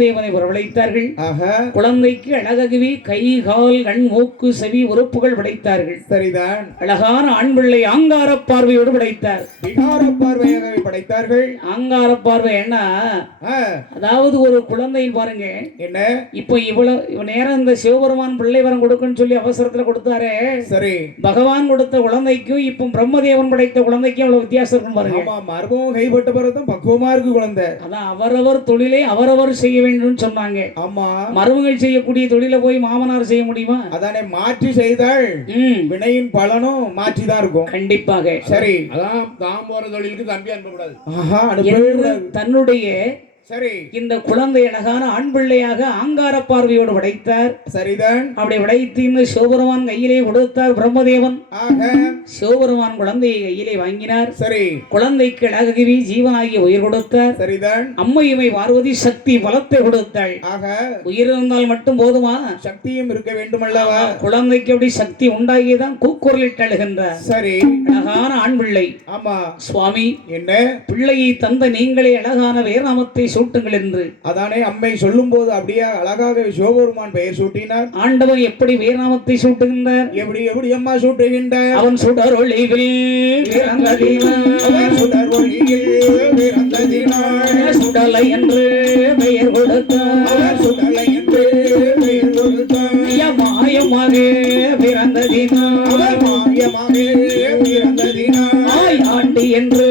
தேவனை வரவழைத்தார்கள். குழந்தைக்கு அழகவி கை கால் கண் மூக்கு செவி உறுப்புகள் படைத்தார்கள். சரிதான். அழகான ஆண் பிள்ளை ஆங்கார பார்வையோடு படைத்தார். பார்வையாக படைத்தார்கள். ஆங்கார பார்வை என்ன? அதாவது ஒரு குழந்தையின் பாருங்க என்ன இப்போ இவ்வளவு நேரம் இந்த சிவபெருமான் பிள்ளை வரம் கொடுக்குன்னு சொல்லி அவசரத்துல கொடுத்தாரே. சரி. பகவான் கொடுத்த குழந்தைக்கும் இப்போ பிரம்மதேவன் படைத்த குழந்தைக்கும் அவ்வளவு வித்தியாசம் இருக்கும் பாருங்க. மர்மம் கைப்பட்ட பிறகு பக்குவமா இருக்கு குழந்தை. அதான் அவரவர் தொழிலை அவரவர் செய்ய வேண்டும் சொன்னாங்க. ஆமா. மருமகள் செய்யக்கூடிய தொழில போய் மாமனார் செய்ய முடியுமா? அதானே மாற்றி செய்தால் வினையின் பலனும் மாற்றி தான் இருக்கும். கண்டிப்பாக. சரி. அதான் தாம் போற தொழிலுக்கு தம்பி அனுப்பக்கூடாது. தன்னுடைய சரி. இந்த குழந்தை அழகான ஆண் பிள்ளையாக ஆங்கார பார்வையோடு படைத்தார். சரிதான். அப்படி படைத்து இந்த சிவபெருமான் கையிலே கொடுத்தார் பிரம்மதேவன். சிவபெருமான் குழந்தையை கையிலே வாங்கினார். சரி. குழந்தைக்கு அழகவி ஜீவனாகிய உயிர் கொடுத்தார். சரிதான். அம்மையுமை பார்வதி சக்தி பலத்தை கொடுத்தாள். உயிர் இருந்தால் மட்டும் போதுமா? சக்தியும் இருக்க வேண்டும் அல்லவா? குழந்தைக்கு அப்படி சக்தி உண்டாகியதான் கூக்குரலிட்டு அழுகின்றார். சரி. அழகான ஆண் பிள்ளை. ஆமா. சுவாமி என்ன பிள்ளையை தந்த நீங்களே அழகான வேர்நாமத்தை சூட்டுங்கள் என்று. அதானே அம்மை சொல்லும் போது அப்படியே அழகாக சிவபெருமான் பெயர் சூட்டினார். ஆண்டவன் எப்படி வேர்நாமத்தை சூட்டுகின்றார்? எப்படி எப்படி அம்மா சூட்டுகின்றார்? அவன் சுடர் ஒளியில் சுடலை என்று பெயர் கொடுத்தார். சுடலை என்று பெயர் கொடுத்தார். மாயமாக பிறந்ததினார். மாயமாக பிறந்ததினார். ஆயாண்டி என்று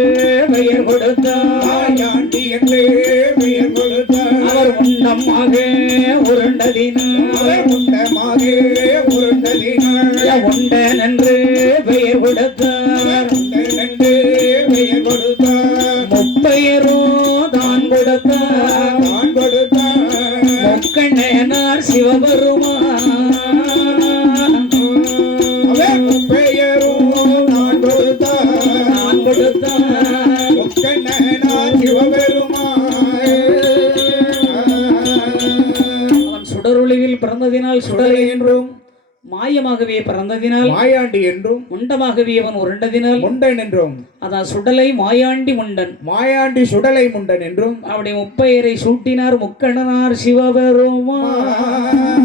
பெயர் கொடுத்தார். ஆயாண்டி என்று பெயர் கொடுத்தார். அவர் உண்டமாக உருண்டதினார். உண்டமாக உருண்டதினார். உண்டன் என்று பெயர் கொடுத்தார். உண்டன் என்று பெயர் கொடுத்தார். முப்பெயரோ தான் கொடுத்தார். தான் கொடுத்தார். முக்கண்ணனார் சிவபெருமான். பெயரும் நான் கொடுத்தார். நான் கொடுத்தார். முக்கண்ணனார் சிவபெருமான். அவன் சுடரொளிவில் பிறந்ததினால் சுடலை என்றும், மாயமாகவே பிறந்ததினால் மாயாண்டி என்றும், முண்டமாகவே அவன் உருண்டதினால் முண்டன் என்றும். அதான் சுடலை மாயாண்டி முண்டன். மாயாண்டி சுடலை முண்டன் என்றும் அப்படி முப்பெயரை சூட்டினார் முக்கண்ணனார் சிவபெருமான்.